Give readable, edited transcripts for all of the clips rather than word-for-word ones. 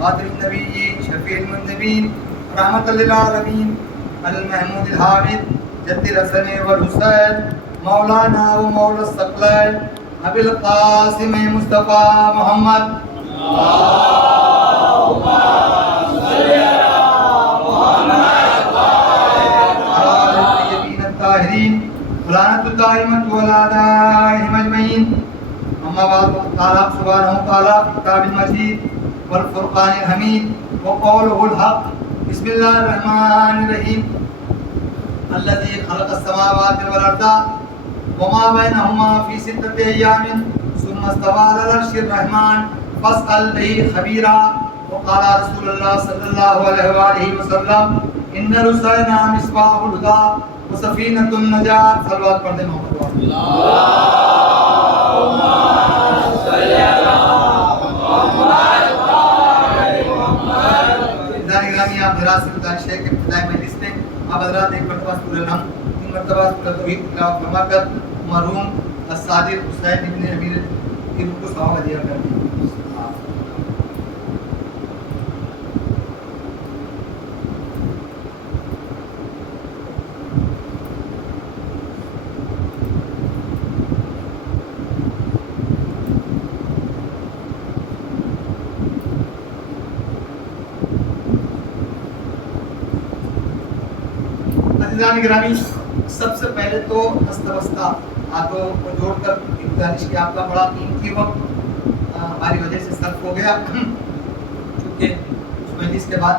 خاتم النبیین شفیع المذنبین رحمۃ للعالمین المحمود الحامد جد الحسن والحسین مولانا و مولا الثقلین ابی القاسم مصطفیٰ محمد اللہم صلی علی محمد وعلی الطیبین الطاہرین لعنت الدائمۃ علی اعدائہم اجمعین. اما بعد قال سبحانہ وتعالی فی کتاب المجید والفرقان الحمید وقوله الحق. بسم اللہ الرحمن الرحیم. الذي خلق السماوات والارض وما بينهما في 6 ايام ثم استوى على العرش الرحمن فاسأل به خبيرا. وقال رسول الله صلى الله عليه وآله وسلم ان الحسين مصباح الهدى وسفينة النجاة. صلوات پڑھ دیں محمد اللهم صل على محمد. گرامی آپ حضرات سے گزارش ہے کہ ابتدائی مجلس میں آپ حضرات ایک مرتبہ سورہ الحمد 3 مرتبہ سورہ توحید تلاوت فرما کر مرحوم الصادق حسین ابن امیر کی روح کو ثواب دیا کرتے ہیں. عزیزان گرامی، سب سے پہلے تو استوسطہ ہاتھوں کو جوڑ کر گزارش کی آپ کا بڑا قیمتی وقت ہماری وجہ سے صرف ہو گیا، چونکہ اس مجلس کے بعد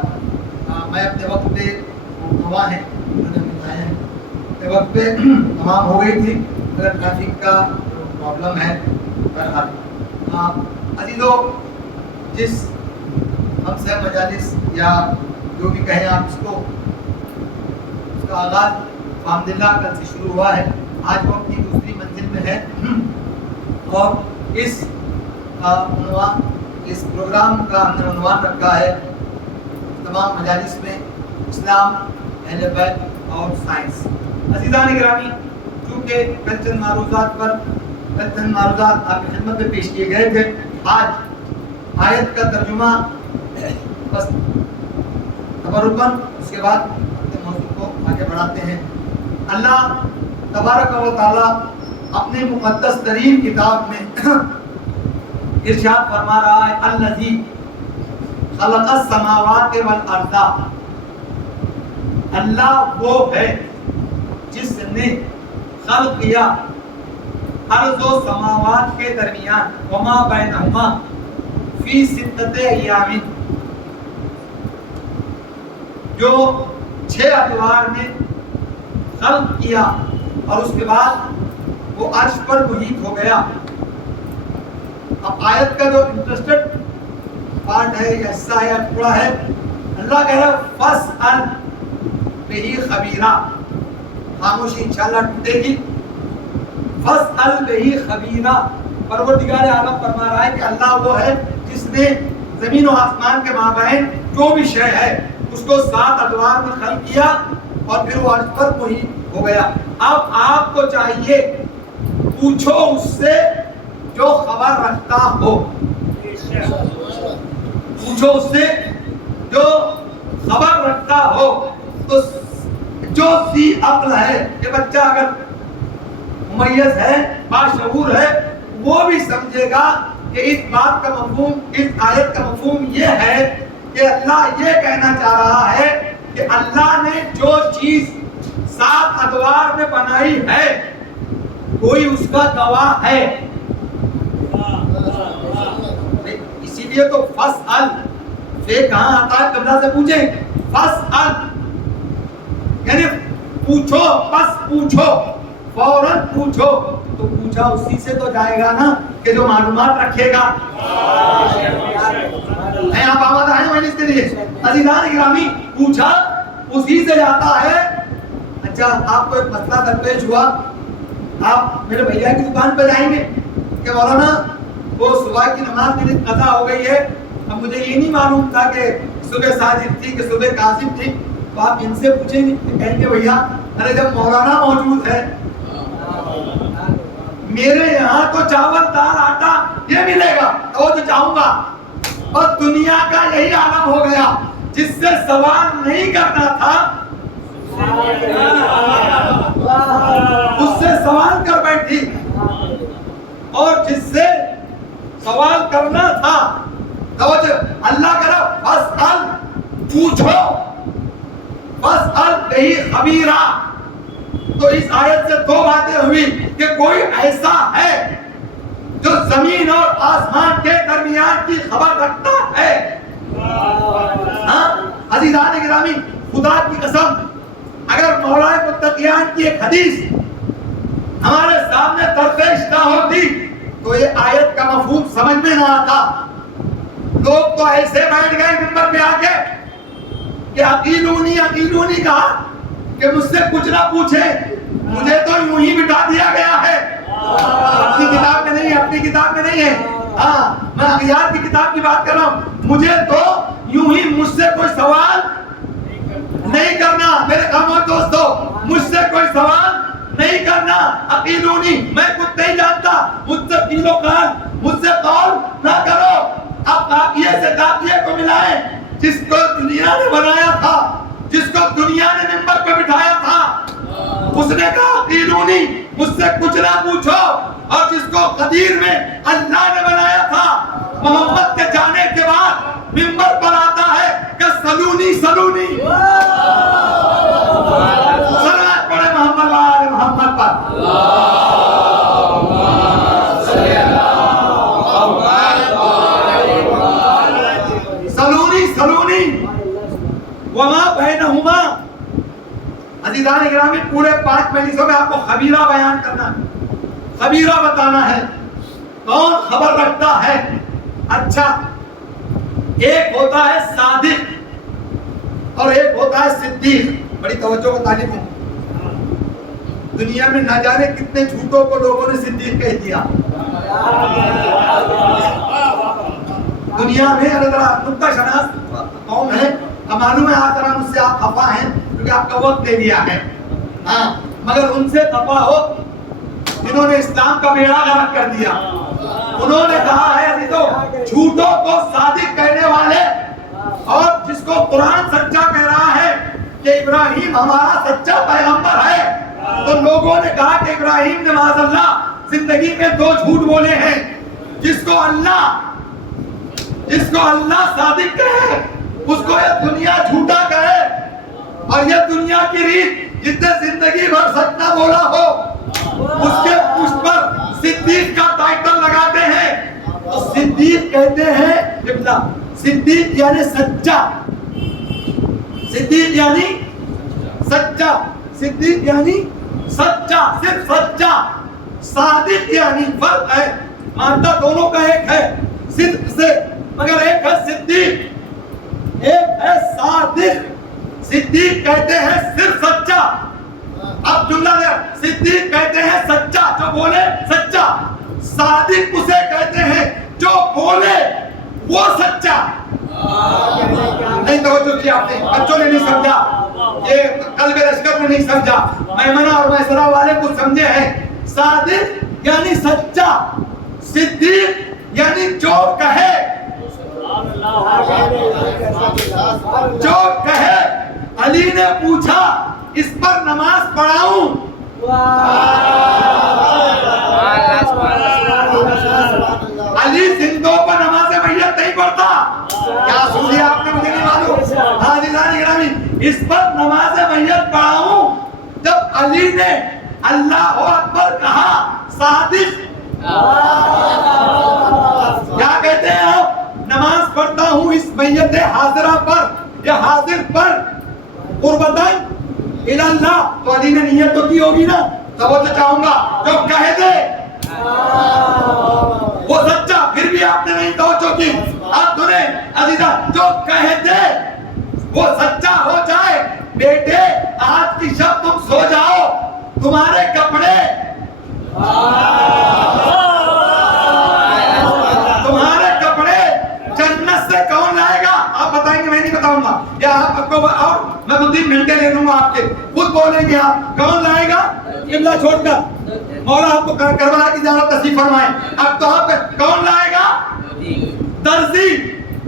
میں اپنے وقت پہ گواہ ہیں اپنے وقت پہ تمام ہو گئی تھی مگر ٹریفک کا پرابلم ہے. بہرحال عزیزو، جس ہم سے مجالس یا جو بھی کہیں آپ اس کو کا آغاز الحمدللہ کل سے شروع ہوا ہے. آج وہ اپنی دوسری منزل میں ہے اور اس پروگرام کا ہم نے عنوان رکھا ہے تمام مجالس میں اسلام، اہل بیت اور سائنس. عزیزان گرامی، چونکہ کل چند معروضات آپ کی خدمت میں پیش کیے گئے تھے، آج آیت کا ترجمہ بس تبرکاً اس کے بعد آگے بڑھاتے ہیں. اللہ تبارک و تعالی اپنے مقدس ترین کتاب میں ارشاد فرما رہا ہے الذی خلق السماوات والارض. اللہ وہ ہے جس نے خلق کیا ارض و سماوات کے درمیان وما بینہما فی 6 ایام، جو 6 ادوار میں خلق کیا اور اس کے بعد وہ عرش پر محیط ہو گیا. اب آیت کا جو انٹرسٹڈ پارٹ ہے یا حصہ ہے یا ٹکڑا ہے، اللہ کہہ رہا ہے فاسأل بہ خبیرا. خاموشی انشاءاللہ ٹوٹے گی. فاسأل بہ خبیرا. پروردگار عالم فرما رہا ہے کہ اللہ وہ ہے جس نے زمین و آسمان کے مابین جو بھی شے ہے اس کو 7 ادوار میں خلق کیا اور پھر وہ عرش پر محیط ہو گیا. اب آپ کو چاہیے پوچھو اس سے جو خبر رکھتا ہو. پوچھو اس سے جو خبر رکھتا ہو. تو جو ذی عقل ہے، یہ بچہ اگر ممیز ہے، باشعور ہے، وہ بھی سمجھے گا کہ اس بات کا مفہوم، اس آیت کا مفہوم یہ ہے کہ اللہ یہ کہنا چاہ رہا ہے کہ اللہ نے جو چیز 7 ادوار میں بنائی ہے کوئی اس کا گواہ ہے. اسی لیے تو فاسأل سے کہاں آتا ہے؟ قبلہ سے پوچھیں. فاسأل یعنی پوچھو، بس پوچھو، فوراً پوچھو. تو پوچھا اسی سے تو جائے گا نا کہ جو معلومات رکھے گا. آپ آمد آئے مجلس کے لیے. عزیزان گرامی، پوچھا اسی سے جاتا ہے. اچھا، آپ کو ایک مسئلہ درپیش ہوا، آپ میرے بھیا کی دکان پہ جائیں گے کہ مولانا وہ صبح کی نماز میری قضا ہو گئی ہے، اب مجھے یہ نہیں معلوم تھا کہ صبح ساجد تھی کہ صبح کاظم تھی. تو آپ ان سے پوچھیں گے، کہیں گے بھیا ارے جب مولانا موجود ہے میرے یہاں تو چاول دال آٹا یہ ملے گا، تو جو چاہوں گا اور دنیا کا یہی عالم ہو گیا، جس سے سوال نہیں کرنا تھا اس سے سوال کر بیٹھی، اور جس سے سوال کرنا تھا توجہ اللہ کرا فاسأل، پوچھو، فاسأل بہی خبیرہ۔ تو اس آیت سے دو باتیں ہوئی کہ کوئی ایسا ہے جو زمین اور آسمان کے درمیان کی خبر رکھتا ہے۔ عزیزان گرامی، خدا کی قسم اگر مولا متقیان کی ایک حدیث ہمارے سامنے درپیش نہ ہوتی تو یہ آیت کا مفہوم سمجھ میں نہ آتا۔ لوگ تو ایسے بیٹھ گئے منبر پہ آ کے کہ عقیلونی عقیلونی کہا کہ مجھ سے کچھ نہ پوچھے، مجھے تو یوں ہی بٹھا دیا گیا ہے۔ اپنی کتاب میں نہیں ہے، اپنی کتاب میں نہیں ہے، ہاں میں اغیار کی کتاب کی بات کر رہا ہوں۔ مجھے تو یوں ہی مجھ سے کوئی سوال نہیں کرنا، میرے خاموش دوستو، مجھ سے کوئی سوال نہیں کرنا۔ عقیلونی، میں کچھ نہیں جانتا، مجھ سے قیل و قال، مجھ سے قول نہ کرو۔ اب قافیے سے قافیے کو ملائیں، جس کو دنیا نے بنایا تھا، جس کو دنیا نے منبر پہ بٹھایا تھا، اس نے کہا عقیلونی، مجھ سے کچھ نہ پوچھو، اور جس کو قدیر میں اللہ نے بنایا تھا، محمد کے جانے کے بعد منبر پر آتا ہے کہ سلونی سلونی۔ صلوات پڑھے محمد وآل محمد پر۔ سلونی سلونی وما بینہما۔ عزیزان گرامی، پورے 5 مجلسوں میں آپ کو خبیرہ بیان کرنا ہے، خبیرہ بتانا ہے، کون خبر رکھتا ہے۔ اچھا، ایک ہوتا ہے صادق اور ایک ہوتا ہے صدیق۔ بڑی توجہ کا طالب ہوں، دنیا میں نہ جانے کتنے جھوٹوں کو لوگوں نے صدیق کہہ دیا۔ دنیا میں نقطہ شناس قوم ہے، معلوم ہے آج طرح مجھ سے آپ خفا ہیں کیونکہ آپ کا وقت دے دیا ہے، ہاں مگر ان سے خفا ہو جنہوں نے اسلام کا بیڑا غرق کر دیا۔ انہوں نے کہا ہے عزیزو، جھوٹوں کو صادق کہنے والے، اور جس کو قرآن سچا کہہ رہا ہے کہ ابراہیم ہمارا سچا پیغمبر ہے، تو لوگوں نے کہا کہ ابراہیم نے معاذ اللہ زندگی میں 2 جھوٹ بولے ہیں۔ جس کو اللہ صادق کہے اس کو یہ دنیا جھوٹا کہے، اور یہ دنیا کی ریت جتنے زندگی بھر سچ نہ بولا ہو اس کے پشت پر صدیق کا ٹائٹل لگاتے ہیں۔ تو صدیق کہتے ہیں، صدیق یعنی سچا، صدیق یعنی سچا، صدیق یعنی سچا، صرف سچا۔ صادق یعنی فرق ہے، مانتا دونوں کا ایک ہے صدق سے، مگر ایک ہے صدیق، ایک ہے صادق۔ صدیق کہتے ہیں صرف سچا۔ اب جملہ دے، صدیق کہتے ہیں سچا، جو بولے سچا۔ صادق اسے کہتے ہیں جو بولے وہ سچا۔ نہیں توجہ کی آپ نے، بچوں نے نہیں سمجھا، یہ قلب لشکر نے نہیں سمجھا، میمنہ اور میسرہ والے کو سمجھے ہیں۔ صادق یعنی سچا، صدیق یعنی جو کہے، جو کہے۔ علی نے پوچھا اس پر نماز پڑھاؤں؟ علی زندوں پر نماز میت نہیں پڑھتا۔ کیا سنیا آپ نے؟ مجھے نہیں معلوم۔ حاضران گرامی، اس پر نماز میت پڑھاؤں؟ جب علی نے اللہ اکبر کہا، صادق کیا کہتے ہیں آپ؟ نماز پڑھتا ہوں اس میت حاضرہ پر یا حاضر پر قربتاً اللہ۔ تو علی نے نیت تو کی ہوگی نا، توجہ چاہوں گا، جو کہہ دے وہ سچا۔ پھر بھی آپ نے نہیں توجہ کی، آپ سنیں عزیزہ، جو کہہ دے وہ سچا ہو جائے۔ بیٹے آج کی شب تم سو جاؤ، تمہارے کپڑے جنت سے کون لائے گا؟ آپ بتائیں گے، میں نہیں بتاؤں گا، یا آپ کو اور میں 2-3 گھنٹے لے لوں گا آپ کے، خود بولیں گے آپ کون لائے گا قبلہ چھوڑ کر۔ مولا آپ کو کربلا کی زیارت نصیب فرمائے۔ اب تو آپ کون لائے گا؟ درزی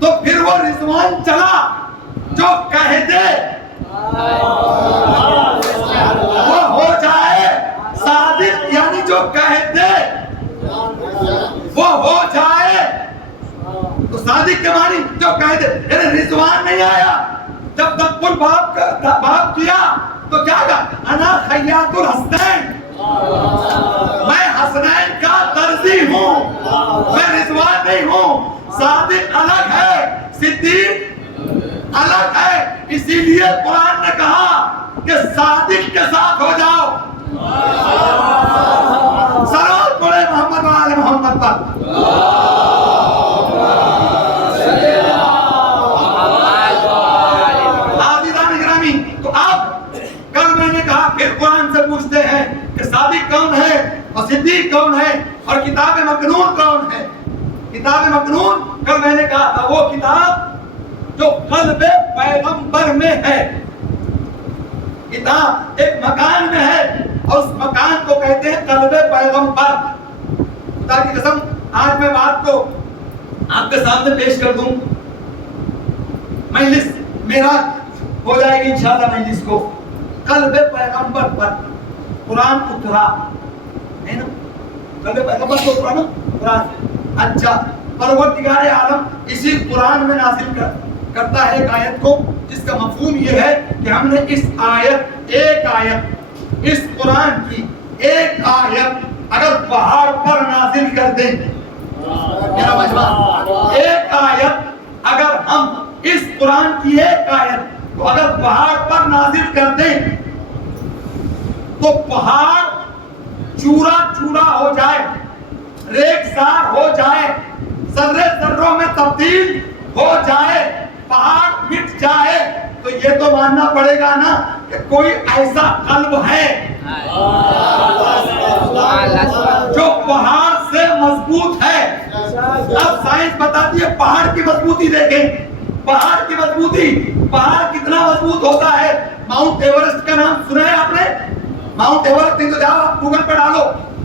تو پھر وہ رضوان چلا جو کہہ دے وہ ہو جائے صادق، یعنی جو کہہ دے وہ ہو جائے. تو صادق کے معنی جو کہہ دے، یعنی رضوان نہیں آیا. جب تقبل باپ کیا تو کیا کہا؟ انا خیاط الحسنین، میں حسنین کا درزی ہوں، میں رضوان نہیں ہوں. صادق الگ ہے، صدیق الگ ہے. اسی لیے قرآن نے کہا کہ صادق کے ساتھ ہو جاؤ. صلوات پڑھے محمد و آل محمد پر. عزیزان گرامی، تو اب کل میں نے کہا پھر قرآن سے پوچھتے ہیں کہ صادق کون ہے اور صدیق کون ہے اور کتاب مکنون کون ہے. کتاب مکنون کل میں نے کہا تھا وہ کتاب جو قلب پیغمبر میں ہے. کتاب ایک مکان میں ہے اور اس مکان کو کہتے ہیں قلب پیغمبر. خدا کی قسم آج میں بات کو آپ کے سامنے پیش کر دوں. مجلس میرا ہو جائے گی انشاءاللہ. مجلس کو قلب پیغمبر پر قرآن اترا ہے نا. قلب پیغمبر کو قرآن اچھا پروردگار عالم اسی قرآن میں نازل کرتا ہے ایک آیت کو، جس کا مفہوم یہ ہے کہ ہم نے اس آیت، ایک آیت، اس قرآن کی ایک آیت اگر پہاڑ پر نازل کر دیں، میرا مجمع، ایک آیت اگر ہم اس قرآن کی ایک آیت کو اگر پہاڑ پر نازل کر دیں تو پہاڑ چورا چورا ہو جائے، ریگزار ہو جائے، ذرے ذروں میں تبدیل ہو جائے، پہاڑ مٹ جائے. تو یہ تو ماننا پڑے گا نا کہ کوئی ایسا قلب ہے جو پہاڑ سے مضبوط ہے. اب سائنس بتاتی ہے پہاڑ کی مضبوطی دیکھیں. پہاڑ کی مضبوطی، پہاڑ کتنا مضبوط ہوتا ہے. ماؤنٹ ایورسٹ کا نام سنا ہے آپ نے؟ ماؤنٹ ایورسٹ نہیں تو جاؤ آپ گوگل پہ ڈالو.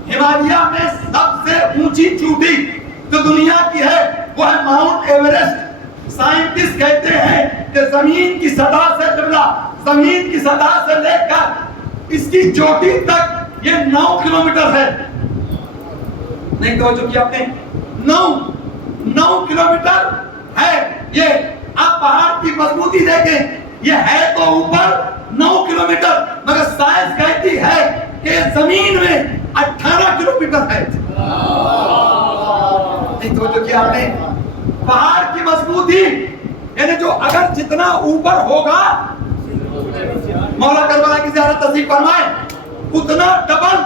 ہمالیہ میں سب سے اونچی چوٹی جو دنیا کی ہے وہ ہے ماؤنٹ ایورسٹ. سائنٹسٹ کہتے ہیں کہ زمین کی سطح سے قبلہ، زمین کی سطح سے لے کر اس کی چوٹی تک یہ 9 کلومیٹر ہے. نہیں توجہ کیا آپ نے؟ 9 کلومیٹر ہے یہ. آپ پہاڑ کی مضبوطی دیکھیں، یہ ہے تو اوپر 9 کلومیٹر، مگر سائنس کہتی ہے کہ زمین میں 18 کلومیٹر ہے. نہیں توجہ کیا آپ نے؟ پہاڑ کی مضبوطی یعنی جو اگر جتنا اوپر ہوگا، مولا کربلا کی زیارت نصیب فرمائے، اتنا ڈبل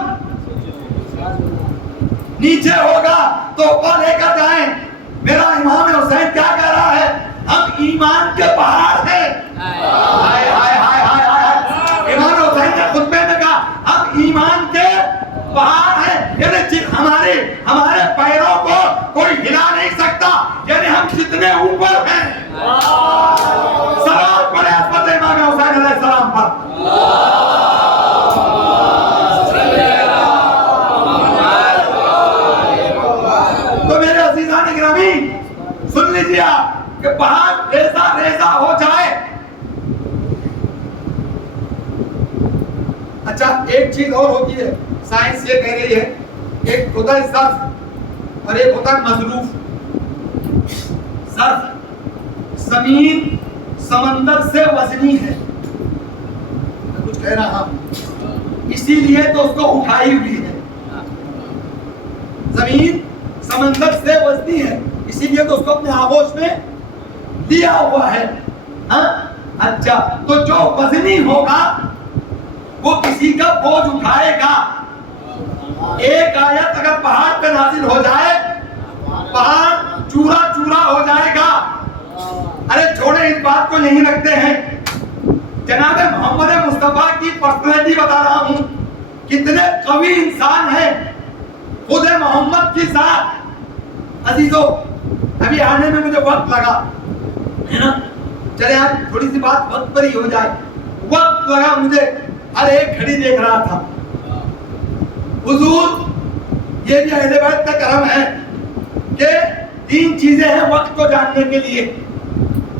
نیچے ہوگا تو اوپر لے کر جائیں. میرا امام حسین کیا کہہ رہا ہے؟ ہم ایمان کے پہاڑ ہیں. ہائے ہائے ہائے ہائے ہائے. امام حسین نے خطبے میں کہا ہم ایمان کے پہاڑ ہیں، یعنی ہمارے پیروں کو کوئی ہلا نہیں سکتا، یعنی ہم کتنے اوپر ہیں. سلام پڑھے حضرت امام حسین علیہ السلام پر. تو میرے عزیزان گرامی سن لیجیے آپ کہ پہاڑ ریزہ ریزہ ہو جائے. اچھا ایک چیز اور ہوتی ہے، سائنس یہ کہہ رہی ہے، ایک ہوتا ہے ظرف اور ایک ہوتا ہے مظروف. ظرف زمین سمندر سے وزنی ہے، میں کچھ کہہ رہا ہوں، اسی لیے تو اس کو اٹھائی ہوئی ہے. زمین سمندر سے وزنی ہے، اسی لیے تو اس کو اپنے آغوش میں لیا ہوا ہے. اچھا تو جو وزنی ہوگا وہ کسی کا بوجھ اٹھائے گا. ایک آیت اگر پہاڑ پہ نازل ہو جائے، پہاڑ چورا چورا ہو جائے گا. ارے چھوڑے اس بات کو یہیں رکھتے ہیں. جناب محمد مصطفیٰ کی پرسنالٹی بتا رہا ہوں، کتنے قوی انسان ہیں. خود محمد کی ذات. عزیزو ابھی آنے میں مجھے وقت لگا ہے نا، چلے آج تھوڑی سی بات وقت پر ہی ہو جائے. وقت لگا مجھے، ہر ایک گھڑی دیکھ رہا تھا. حضور یہ بھی اہل بیت کا کرم ہے کہ 3 چیزیں ہیں وقت کو جاننے کے لیے.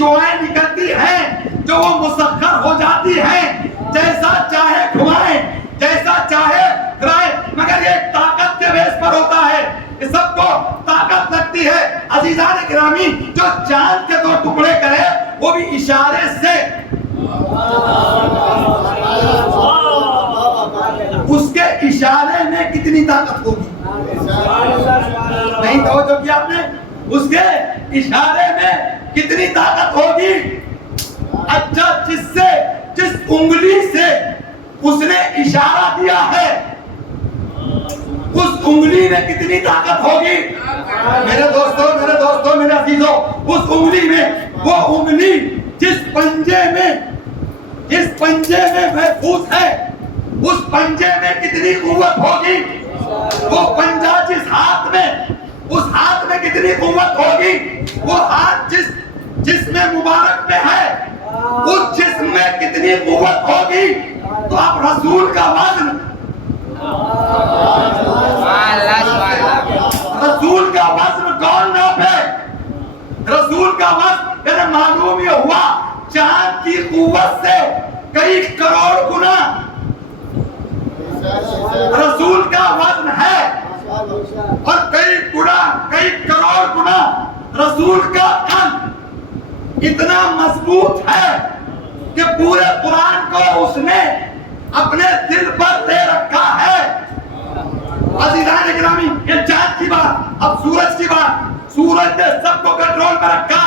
شعائیں نکلتی ہیں جو وہ مسخر ہو جاتی ہیں، جیسا چاہے گھمائے جیسا چاہے کرائے، مگر یہ طاقت کے بیس پر ہوتا ہے، یہ سب کو طاقت لگتی ہے۔ عزیزان گرامی، جو چاند کے 2 ٹکڑے کرے وہ بھی اشارے سے، اس کے اشارے میں کتنی طاقت ہوگی؟ نہیں توجہ کیا آپ نے؟ اس کے اشارے میں کتنی طاقت ہوگی؟ اچھا، جس انگلی سے اس نے اشارہ دیا ہے اس انگلی میں کتنی طاقت ہوگی؟ میرے دوستوں میرے عزیزوں، اس انگلی میں، وہ انگلی جس پنجے میں محفوظ ہے، اس پنجے میں کتنی قوت ہوگی؟ وہ پنجہ اس ہاتھ میں کتنی قوت ہوگی؟ وہ ہاتھ جسم مبارک میں ہے، اس جسم میں کتنی قوت ہوگی؟ تو اب رسول کا وزن کون ناپے؟ رسول کا وزن، یعنی معلوم یہ ہوا چاند کی قوت سے کئی کروڑ گنا رسول کا وزن ہے، اور کئی کروڑ گنا رسول کا قلب اتنا مضبوط ہے کہ پورے قرآن کو اس نے اپنے دل پر لے رکھا ہے۔ عزیزان گرامی، یہ چاند کی بات، اب سورج کی بات، سورج نے سب کو کنٹرول میں رکھا،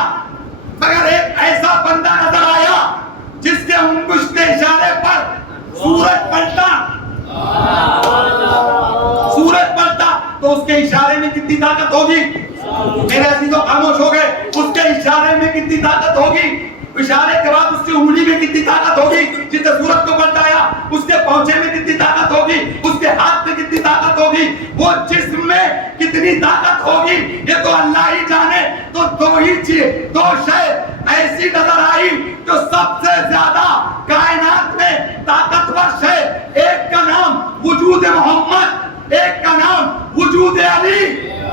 مگر ایک ایسا بندہ نظر آیا جس کے انگشت کے اشارے پر سورج پلٹا تو اس کے اشارے میں کتنی طاقت ہوگی؟ میرے عزیزوں خاموش ہو گئے، اس کے اشارے میں کتنی طاقت ہوگی؟ اشارے کے بعد اس کی انگلی میں کتنی طاقت ہوگی؟ جس نے سورج کو پلٹایا اس کے پہنچے میں کتنی طاقت ہوگی؟ اس کے ہاتھ میں کتنی طاقت ہوگی؟ وہ جسم میں کتنی طاقت ہوگی؟ یہ تو اللہ ہی جانے۔ تو دو شے ایسی نظر آئی جو سب سے زیادہ کائنات میں طاقتور ہے، ایک کا نام وجود محمد، ایک کا نام وجود علی۔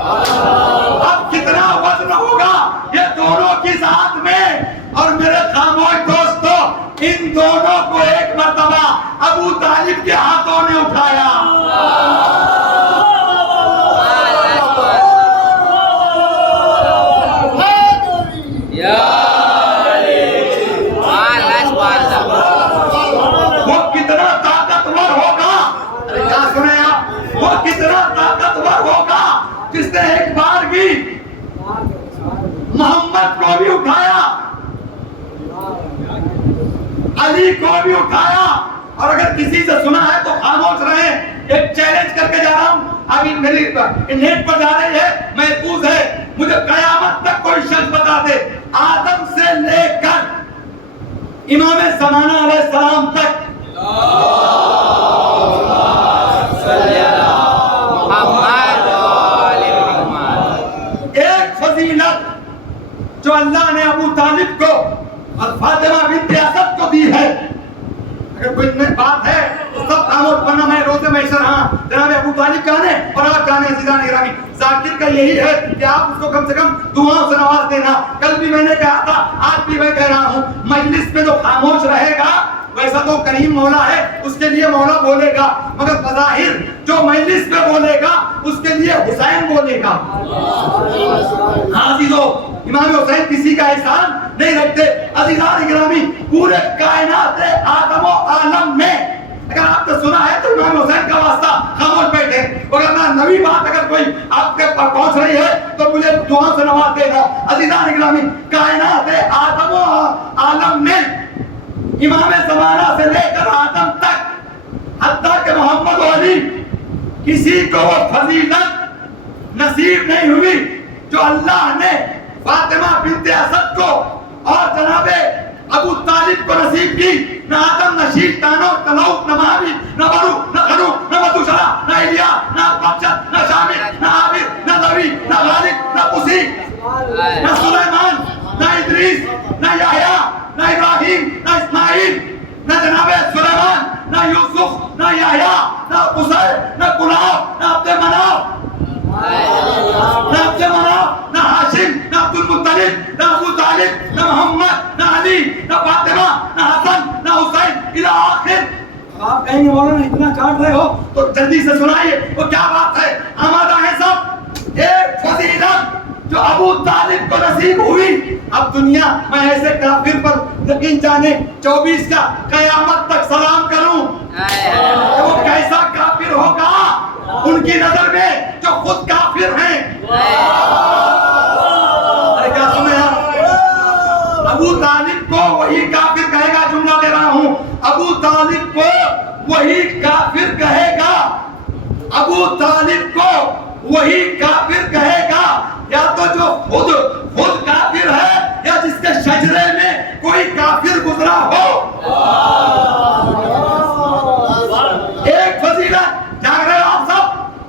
اب کتنا وزن ہوگا یہ دونوں کی ذات میں؟ اور میرے خاموش دوستو، ان دونوں کو ایک مرتبہ ابو طالب کے ہاتھوں نے اٹھایا۔ وہ کتنا طاقتور ہوگا؟ کیا سنے آپ؟ وہ کتنا طاقتور ہوگا جس نے ایک بار بھی محمد کو بھی اٹھایا، علی کو بھی اٹھایا۔ اور اگر کسی سے سنا ہے تو خاموش رہیں۔ ایک چیلنج کر کے جا رہا ہوں، ابھی میری نیٹ پر جا رہی ہے، محفوظ ہے، مجھے قیامت تک کوئی شخص بتا دے، آدم سے لے کر امام زمانہ علیہ السلام تک، ایک فضیلت جو اللہ نے ابو طالب کو اور فاطمہ بنت اسد کو دی ہے، اگر کوئی بات ہے تو سب خاموش، ورنہ میں روزے محشر، ہاں جناب ابو طالب کہاں اور آپ کہاں؟ عزیزان گرامی، ذاکر کا یہی ہے کہ آپ اس کو کم سے کم دعاؤں سے نواز دینا۔ کل بھی میں نے کہا تھا، آج بھی میں کہہ رہا ہوں، مجلس میں جو خاموش رہے گا ویسا تو کریم مولا ہے، اس کے لیے مولا بولے گا، مگر بظاہر جو مجلس میں بولے گا اس کے لیے حسین بولے گا۔ ہاں عزیزو، امام حسین کسی کا احسان نہیں رکھتے۔ عزیزان گرامی، پورے کائنات آدم و عالم میں اگر آپ نے سنا ہے تو امام حسین کا واسطہ، خاموش بیٹھے، اگر نبی بات اگر کوئی آپ کے پاس پہنچ رہی ہے تو مجھے دعا سے نواز دے گا۔ عزیزان گرامی، کائنات آدم و عالم میں امام زمانہ سے لے کر آدم تک، حتیٰ کہ محمد و علی، کسی کو وہ فضیلت نصیب نہیں ہوئی جو اللہ نے فاطمہ بنت اسد کو اور جناب ابو طالب کو نصیب کی۔ نہ آدم، نہ شیش، نہ نو، نہ لو، نہ مہابی، نہ برو، نہ خنو، نہ متوشرا، نہ ایلیا، نہ بخشت، نہ شامل، نہ عابر، نہ لوی، نہ غالب، نہ قسی، نہ سلیمان، نہ ادریس، نہ یحییٰ، نہ ابراہیم، نہ اسماعیل، نہ جناب سلیمان، نہ یوسف، نہ یحییٰ، نہ قصی، نہ کلاب، نہ عبد مناف، نہ ہاشم، نہ عبد المطلب، نہ ابو طالب، نہ محمد، کہیں گے مولانا اتنا کاٹ رہے ہو تو جلدی سے سنائیے وہ کیا بات ہے. آمادہ ہے سب؟ ایک فضیلت جو ابو طالب کو نصیب ہوئی. اب دنیا میں ایسے کافر پر یقین جانے 24 کا قیامت تک سلام کروں. وہ کیسا کافر ہوگا ان کی نظر میں جو خود کافر ہیں. ارے کیا سنے آپ؟ ابو طالب کو وہی کافر کہے گا. جملہ دے رہا ہوں, ابو طالب کو وہی کافر کہے گا. ابو طالب کو وہی کافر کہے گا, یا تو جو خود کافر ہے یا جس کے شجرے میں کوئی کافر گزرا ہو. ایک فضیلت جاگ رہے ہو آپ سب,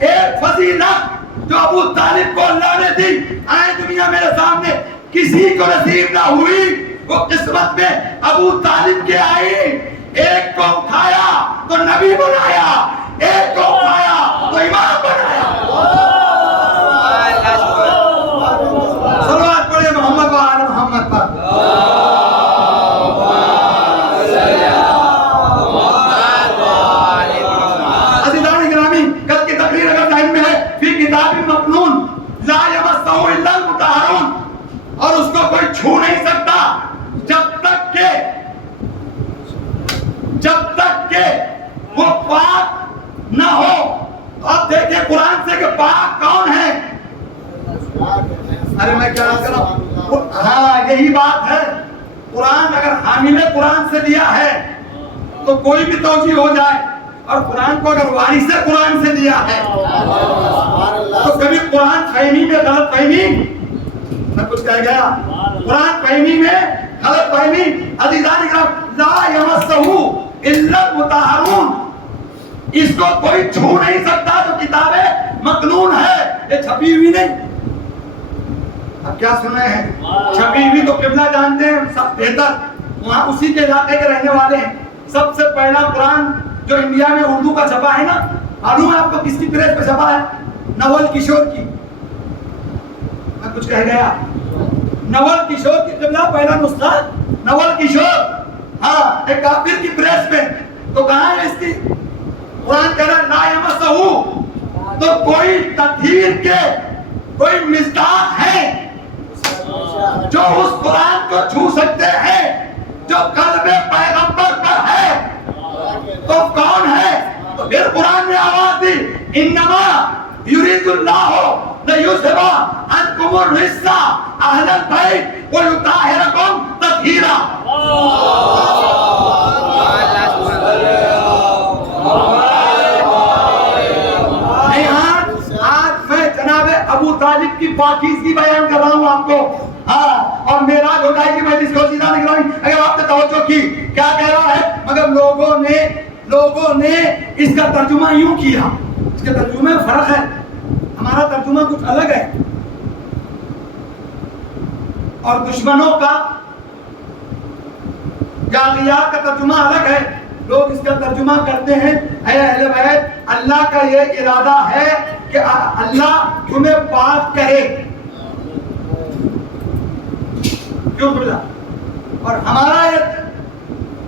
ایک فضیلت جو ابو طالب کو اللہ نے دی, آئے دنیا میرے سامنے کسی کو نصیب نہ ہوئی. وہ قسمت میں ابو طالب کے آئی. ایک کو اٹھایا تو نبی بنایا, ایک کو اٹھایا تو امام بنایا. صلوات پڑھے محمد و آل محمد پر. عزیزان گرامی, کل کی تقریر اگر ذہن میں ہے, فی کتاب مکنون لا یمسہ الا المطہرون, اور اس کو کوئی چھو نہیں سکتا جب تک کہ وہ پاک نہ ہو. اب دیکھیں قرآن سے کہ پاک کون ہے. ارے میں کیا کر رہا ہوں, ہاں یہی بات ہے. قرآن اگر حامل قرآن سے دیا ہے تو کوئی بھی توجیہ ہو جائے, اور قرآن کو اگر وارث قرآن سے دیا ہے تو کبھی قرآن فہمی میں غلط فہمی, میں کچھ کہہ گیا, قرآن فہمی میں غلط فہمی. عزیزان کرام, لا یمسہ الا المطہرون, اس کو کوئی چھو نہیں سکتا. جو کتابیں مکنون ہے یہ چھپی ہوئی نہیں. اب کیا سنے ہیں, چھپی ہوئی تو قبلہ جانتے ہیں سب بہتر, وہاں اسی کے علاقے کے رہنے والے ہیں. سب سے پہلا قرآن جو انڈیا میں اردو کا چھپا ہے نا, معلوم ہے آپ کو کس کی پریس پہ چھپا ہے؟ نول کشور کی. میں کچھ کہہ گیا, نول کشور کی قبلہ پہلا نسخہ نول کشور, ہاں ایک کافر کی پریس میں. تو کہاں ہے اس کی؟ قرآن کہہ رہا ہے لا یمسہ, تو کوئی تطہیر کے کوئی مصداق ہے جو اس قرآن کو چھو سکتے ہیں جو قلب پیغمبر پر ہے, تو کون ہے؟ تو پھر قرآن نے آواز دی, انما یرید اللہ لیذھب عنکم الرجس اہل البیت ویطہرکم تطہیرا. ابو طالب کی پاکیزگی بیان کر رہا ہوں آپ کو, ہاں, اور معراج ہو جائے گی. میں جس کو سیدھا نکلا ہوں, اگر آپ نے توجہ کی کیا کہہ رہا ہے, مگر لوگوں نے اس کا ترجمہ یوں کیا. اس کے ترجمے میں فرق ہے, ہمارا ترجمہ کچھ الگ ہے اور دشمنوں کا جاغیات کا ترجمہ الگ ہے. لوگ اس کا ترجمہ کرتے ہیں اے اہل بیت, اللہ کا یہ ارادہ ہے کہ اللہ تمہیں پاک کرے. کیوں بلا؟ اور ہمارا یہ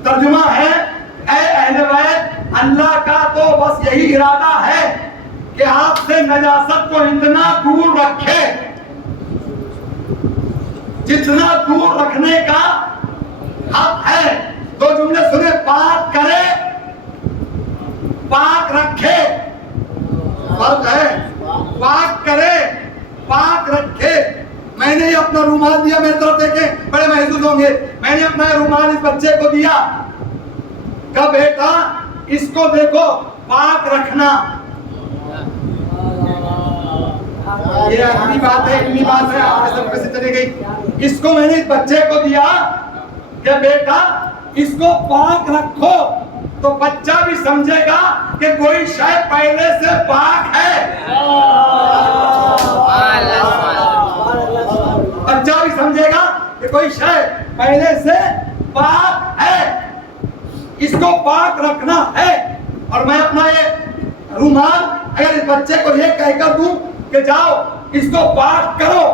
ترجمہ ہے اے اہل بیت, اللہ کا تو بس یہی ارادہ ہے کہ آپ سے نجاست کو اتنا دور رکھے جتنا دور رکھنے کا حق ہے. دو جملے سنے, پاک کرے, پاک رکھے. فرق ہے, پاک کرے, پاک رکھے. میں نے اپنا رومال دیا, میری طرف دیکھیں بڑے محظوظ ہوں گے. میں نے اپنا رومال اس بچے کو دیا, کہا بیٹا اس کو دیکھو پاک رکھنا. یہ اپنی بات ہے, اتنی بات ہے, آپ کے سب کیسے چلے گئی. اس کو میں نے اس بچے کو دیا کہ بیٹا اس کو پاک رکھو, تو بچہ بھی سمجھے گا کہ کوئی شے پہلے سے پاک ہے. بچہ بھی سمجھے گا کہ کوئی شے پہلے سے پاک ہے, اس کو پاک رکھنا ہے. اور میں اپنا یہ رومال اگر اس بچے کو یہ کہہ کر دوں کہ جاؤ اس کو پاک کرو,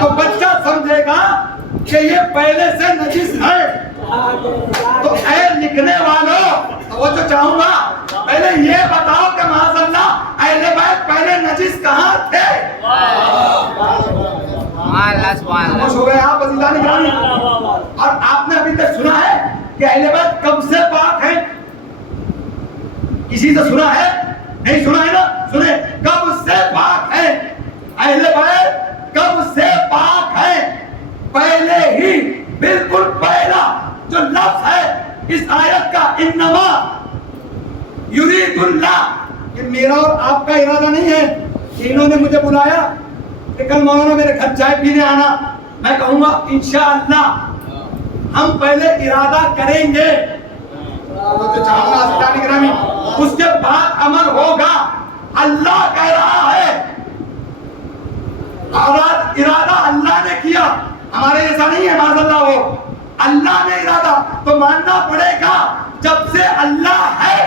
تو بچہ سمجھے گا کہ یہ پہلے سے نجس ہے. تو اے لکھنے والوں وہ جو چاہوں گا پہلے یہ بتاؤ کہ معاذ اللہ اہل بیت پہلے نجس کہاں تھے؟ خاموش ہو گئے آپ عزیزان گرامی. اور آپ نے ابھی تک سنا ہے کہ اہل بیت کب سے پاک ہیں؟ کسی سے سنا ہے؟ نہیں سنا ہے نا. سنیں کب سے پاک ہیں اہل بیت؟ کب سے پاک ہیں؟ پہلے ہی بالکل پہلا جو لفظ ہے اس آیت کا انما یرید اللہ، یہ میرا اور آپ کا ارادہ نہیں ہے. انہوں نے مجھے بلایا کہ کل مولانا میرے گھر چائے پینے آنا. میں کہوں گا انشاءاللہ ہم پہلے ارادہ کریں گے اس کے بعد عمل ہوگا. اللہ کہہ رہا ہے ارادہ اللہ نے کیا، ہمارے جیسا نہیں ہے معاذ اللہ. وہ اللہ نے ارادہ تو ماننا پڑے گا. جب سے اللہ ہے،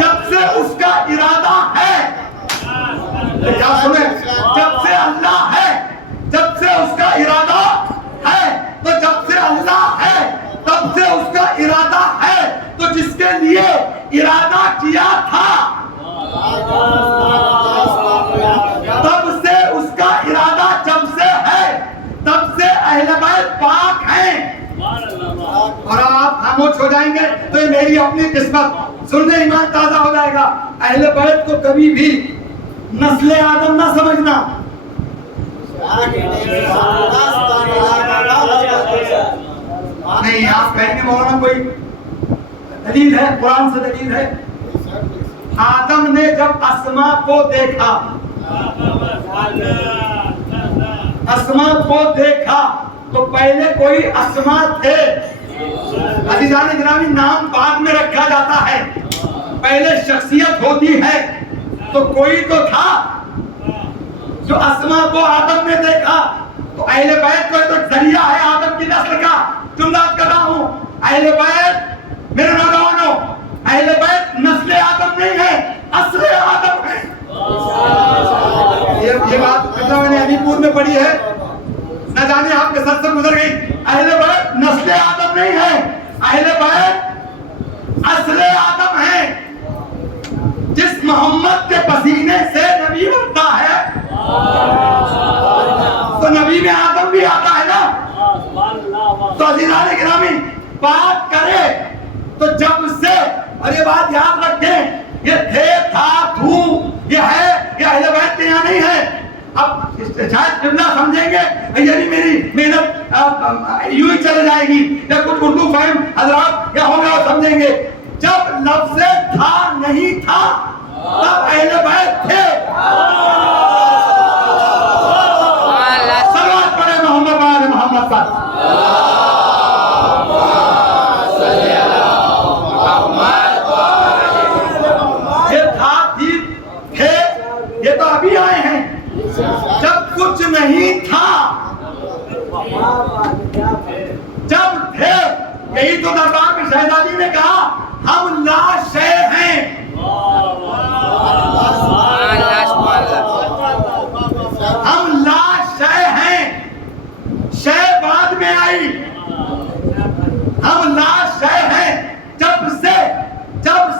جب سے اس کا ارادہ ہے، کیا سنیں، جب سے اللہ ہے، جب سے اس کا ارادہ ہے، تو جب سے اللہ ہے تب سے اس کا ارادہ ہے. تو جس کے لیے ارادہ کیا تھا تب سے اس کا ارادہ جب سے ہے تب سے اہل بیت پاک ہیں. اور آپ خاموش ہو جائیں گے تو یہ میری اپنی قسمت. سننے ایمان تازہ ہو جائے گا. اہل بیت کو کبھی بھی نسل آدم نہ سمجھنا. نہیں آپ کہیں گے مولانا کوئی دلیل ہے؟ قرآن سے دلیل ہے. آدم نے جب اسما کو دیکھا، اسما کو دیکھا تو پہلے کوئی اسما تھے. عزیزان گرامی نام بعد میں رکھا جاتا ہے، پہلے شخصیت ہوتی ہے. تو کوئی تو تھا جو اسما کو آدم نے دیکھا. تو اہل بیت کو تو ذریعہ ہے آدم کی نسل کا. جملات کر رہا ہوں اہل بیت میرے نوجوانوں، اہل بیت نسل آدم نہیں ہے، اصل آدم ہے. یہ بات میں نے علی پور میں پڑھی ہے، نہ جانے آپ کے سر سے گزر گئی. اہل بیت نسل آدم نہیں ہے، اہل بیت اصل آدم ہے. جس محمد کے پسینے سے نبی بنتا ہے تو نبی میں آدم بھی آتا ہے نا. تو عزیزان گرامی بات کرے تو جب سے، اور یہ بات یاد رکھیں، یہ تھے، تھا، تھو، یہ ہے، یہ اہل بیت کے یہاں نہیں ہے. اب شاید قبلہ سمجھیں گے یعنی میری محنت یوں ہی چل جائے گی یا کچھ اردو فہم حضرات کیا ہوگا سمجھیں گے. جب لفظ تھا نہیں تھا تب اہل بیت تھے. صلوات پڑھے محمد وعلی محمد پر. یہ تھا، تھی، تھے، یہ تو ابھی آئے ہیں. جب کچھ نہیں تھا، جب تھے. یہی تو دربار میں شہزادی نے کہا ہم لا شے ہیں. ہم لا شے ہیں، شے بعد میں آئی. ہم لا شے ہیں. جب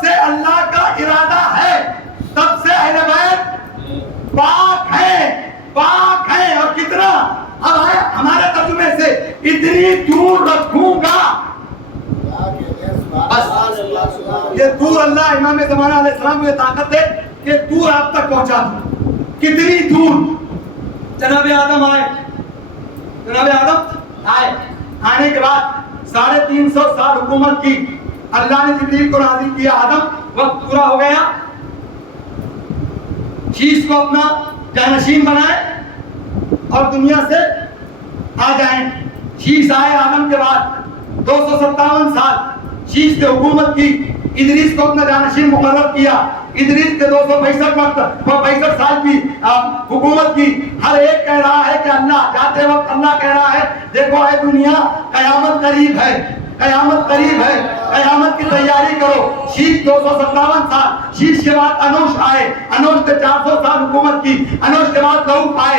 سے اللہ کا ارادہ ہے تب سے اہل بیت پاک ہیں، پاک ہیں. اور کتنا اب ہے ہمارے ترجمے سے اتنی دور رکھوں گا. بس یہ دور اللہ امام زمانہ علیہ السلام کو یہ طاقت ہے کہ دور آپ تک پہنچا دوں. کتنی دور؟ جناب آدم آئے، جناب آدم آئے. آنے کے بعد 350 سال حکومت کی. اللہ نے جبریل کو نازل کیا. آدم وقت پورا ہو گیا، شیش کو اپنا جانشین بنائے اور دنیا سے آ جائیں. شیش آئے آدم کے بعد 257 سال شیش نے حکومت کی. ادریس کو اپنا جانشین مقرر کیا. ادریس نے 265 سال کی حکومت کی. ہر ایک کہہ رہا ہے کہ اللہ، جاتے وقت اللہ کہہ رہا ہے دیکھو اے دنیا قیامت قریب ہے، قیامت قریب ہے، قیامت کی تیاری کرو. شیش 257 سال. شیش کے بعد انوش آئے. انوش نے 400 سال حکومت کی. انوش کے بعد لہوک آئے.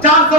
400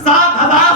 7000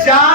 4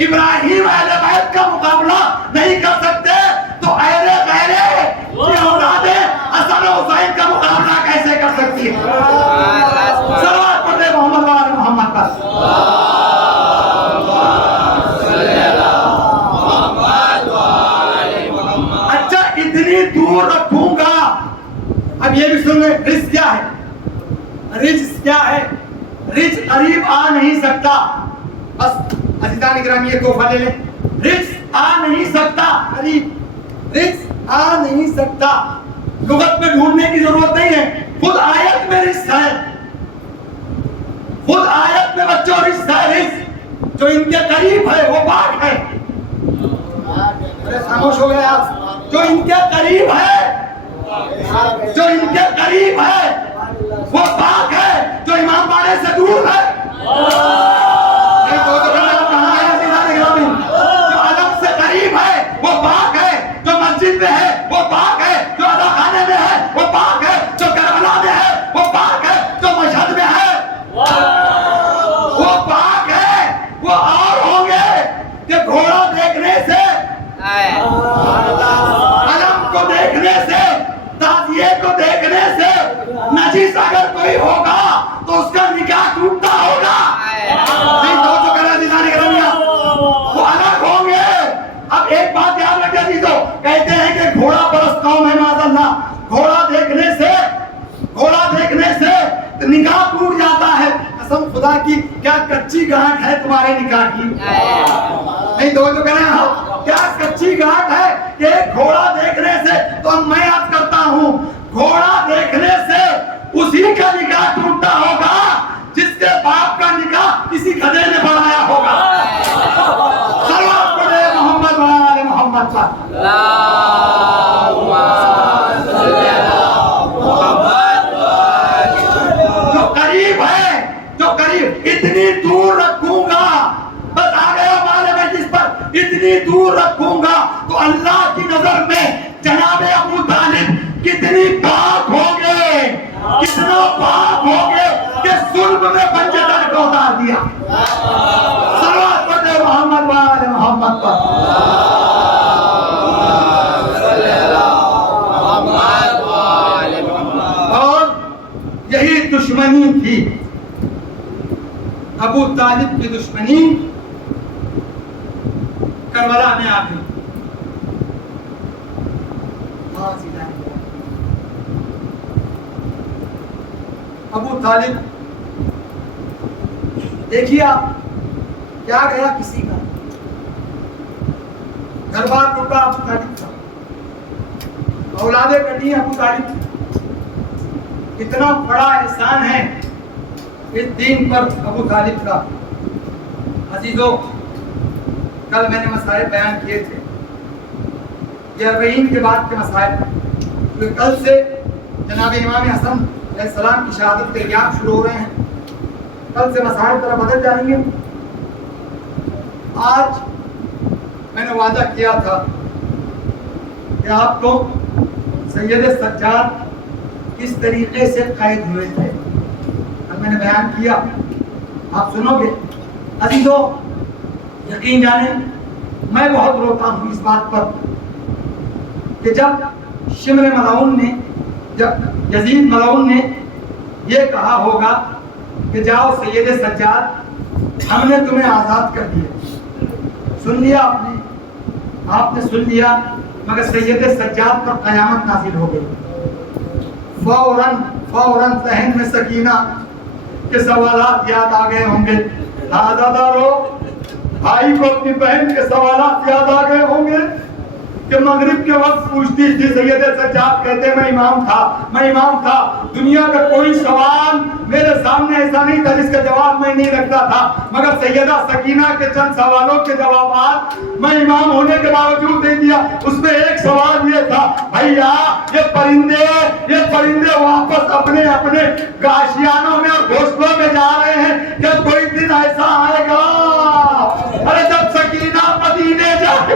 ابراہیم اہل بیت کا مقابلہ نہیں کر سکتے تو اہل غیرے کی اولاد حسن و حسین کا مقابلہ کیسے کر سکتی ہے؟ صلوات پڑھے محمد و آل محمد پر. اچھا اتنی دور رکھوں گا. اب یہ بھی سن لیں رزق کیا ہے؟ رزق کیا ہے؟ رزق قریب آ نہیں سکتا. بس عزیزان کرام یہ تحفہ لے لیں. رزق آ نہیں سکتا قریب، رزق آ نہیں سکتا. لغت میں ڈھونڈنے کی ضرورت نہیں ہے، خود آیت میں رزق ہے، خود آیت میں بچوں رزق ہے. رزق جو ان کے قریب ہے وہ پاک ہے. خاموش ہو گئے آپ. جو ان کے قریب ہے، جو ان کے قریب ہے وہ پاک ہے. جو امام باڑے سے دور ہے، جو علم سے قریب ہے وہ پاک ہے. جو مسجد میں ہے وہ پاک ہے. جو ادا خانے میں ہے وہ پاک ہے. جو کربلا میں ہے وہ پاک ہے. جو مشہد میں ہے وہ پاک ہے. وہ اور ہوں گے کہ گھوڑا دیکھنے سے، علم کو دیکھنے سے، تعزیے کو دیکھنے سے نجیس اگر کوئی ہوگا تو اس کا نکاح ٹوٹتا ہوگا. نہیں تو کہنا دیدانی کرمیا وہ الگ ہوں گے. اب ایک بات یاد رکھے عزیزو، کہتے ہیں کہ گھوڑا پرست قوم ہے معاذ اللہ. گھوڑا دیکھنے سے نکاح ٹوٹ جاتا ہے. قسم خدا کی کیا کچی گانٹ ہے تمہارے نکاح کی. نہیں تو کہنا کیا کچی گانٹ ہے کہ ایک گھوڑا دیکھنے سے. تو میں یاد کرتا ہوں گھوڑا دیکھنے سے اسی کا نکاح ٹوٹتا ہوگا جس کے باپ کا نکاح کسی گدھے نے بڑھایا ہوگا. صلوات پڑھے محمد و آل محمد پر. جو قریب ہے، جو قریب، اتنی دور رکھوں گا. بس آ گیا ہمارے مجلس پر، اتنی دور رکھوں گا تو اللہ کی نظر میں جناب ابو طالب کتنی پاک ہوں گے، کتنا پاک ہوں گے کہ صلب میں پنجے تک کو اتار دیا. صلوات پڑھے محمد و آل محمد پر. اور یہی دشمنی تھی، ابو طالب کی دشمنی کربلا میں آ گئی. ابو طالب دیکھیے آپ کیا گیا کسی کا گھر بار ٹوٹا ابو طالب کا، اولادیں کٹی ابو طالب کی. اتنا بڑا احسان ہے اس دین پر ابو طالب کا. عزیزو کل میں نے مسائل بیان کیے تھے، یہ 40 کے بعد کے مسائل. کل سے جناب امام حسن علیہ السلام کی شہادت کے ایام شروع ہو رہے ہیں. کل سے مسائل طرح بدل جائیں گے. آج میں نے وعدہ کیا تھا کہ آپ کو سید سجاد کس طریقے سے قید ہوئے تھے کل میں نے بیان کیا، آپ سنو گے. عزیزو یقین جانیں میں بہت روتا ہوں اس بات پر کہ جب شمر ملعون نے، جب یزید ملعون نے یہ کہا ہوگا کہ جاؤ سید سجاد ہم نے تمہیں آزاد کر دیا. سن لیا آپ نے سن لیا، مگر سید سجاد پر قیامت نازل ہو گئی. فوراً ذہن میں سکینہ کے سوالات یاد آ گئے ہوں گے. عزادارو بھائی کو اپنی بہن کے سوالات یاد آ گئے ہوں گے کہ مغرب کے وقت پوچھتی تھی سید سجاد کہتے میں امام تھا. دنیا کا کوئی سوال میرے سامنے ایسا نہیں تھا جس کا جواب میں نہیں رکھتا تھا، مگر سیدہ سکینہ کے چند سوالوں کے جوابات میں امام ہونے کے باوجود دے دیا. اس میں ایک سوال یہ تھا، بھیا یہ پرندے واپس اپنے گاشیانوں میں اور گھونسلوں میں جا رہے ہیں کہ کوئی دن ایسا آئے گا ارے جب سکینہ مدینے جائے.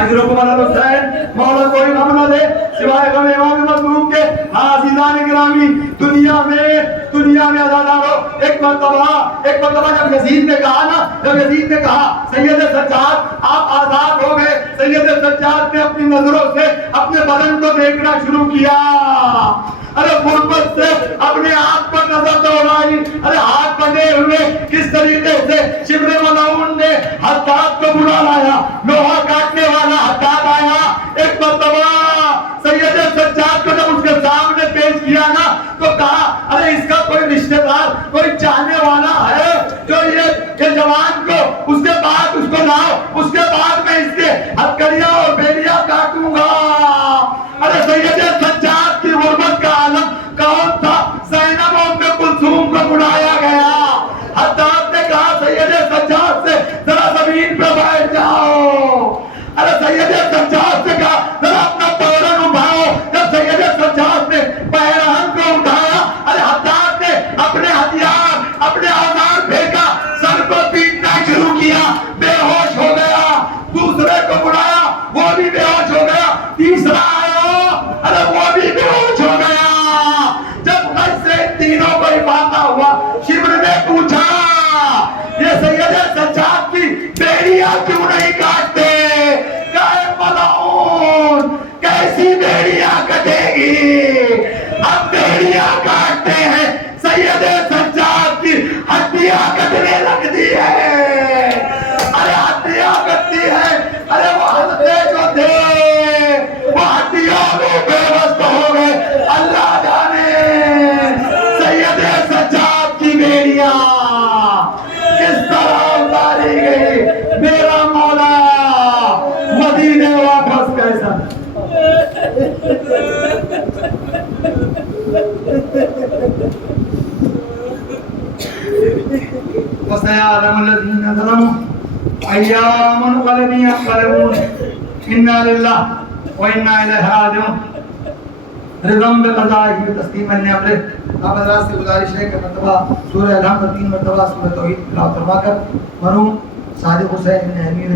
اجرکم علی الحسین، مولا کوئی غم نہ دے سوائے غم امام مظلوم کے. عزیزان گرامی دنیا میں عزادارو ایک مرتبہ جب یزید نے کہا سید سجاد آپ آزاد ہو گئے، سید سجاد نے اپنی نظروں سے اپنے بدن کو دیکھنا شروع کیا، ارے غربت سے اپنے آپ پر نظر دوڑائی، ارے ہاتھ بندھے ہوئے کس طریقے سے شبر ملعون نے حداد کو بلا لایا، لوہا کاٹنے والا حداد آیا، ایک مرتبہ سید سجاد کو جب اس کے سامنے پیش کیا نا تو کہا ارے اس کا کوئی رشتہ دار کوئی چاہنے والا ہے جو یہ جوان کو اس کے بعد اس کو لاؤ، اس کے بعد میں اس کے ہتھکڑیاں اور بیڑیاں کاٹوں گا۔ ارے سید سجاد کی غربت کا عالم کون تھا؟ زینب ام کلثوم کو بلایا گیا، حداد نے کہا سید سجاد سے ذرا زمین پہ بیٹھ جاؤ، ارے سید سجاد سے کہا ذرا اپنا تورن اٹھاؤ، جب سید سجاد نے پیرہن کو اٹھایا، ارے حداد نے اپنے ہتھیار اپنے اوزار پھینکا، سر کو پیٹنا شروع کیا، بے ہوش ہو گیا، دوسرے کو بلایا وہ بھی بے ہوش ہو گیا، تیسرا آیا ارے وہ بھی بے ہوش ہو گیا۔ جب غش سے تینوں کو افاقہ ہوا، شبر نے پوچھا یہ سید سجاد کی بیڑیاں کیوں نہیں کاٹتے؟ ملعون کیسی بیڑیاں کٹے گی؟ ہم بیڑیاں کاٹتے ہیں، سید سجاد کی ہڈیاں کٹنے لگتی ہے، ارے ہڈیاں کٹتی ہے، ارے وہ حلقے جو تھے وہ ہڈیوں میں بے بس ہو گئے، اللہ جانے سید سجاد کی بیڑیاں کس طرح اتاری گئی۔ میرا مولا مدینے واپس کیسا وَسَيَعْلَمُ الَّذِينَ ظَلَمُوا أَيَّ مُنْقَلَبٍ يَنقَلِبُونَ إِنَّا لِلَّهِ وَإِنَّا إِلَيْهِ رَاجِعُونَ۔ رضم بقضائه تسلیما لامره۔ آپ حضرات سے گزارش ہے کہ مرتبہ سورہ الحمد 3 مرتبہ سورہ توحید تلاوت فرما کر مرحوم صادق حسین بن امیر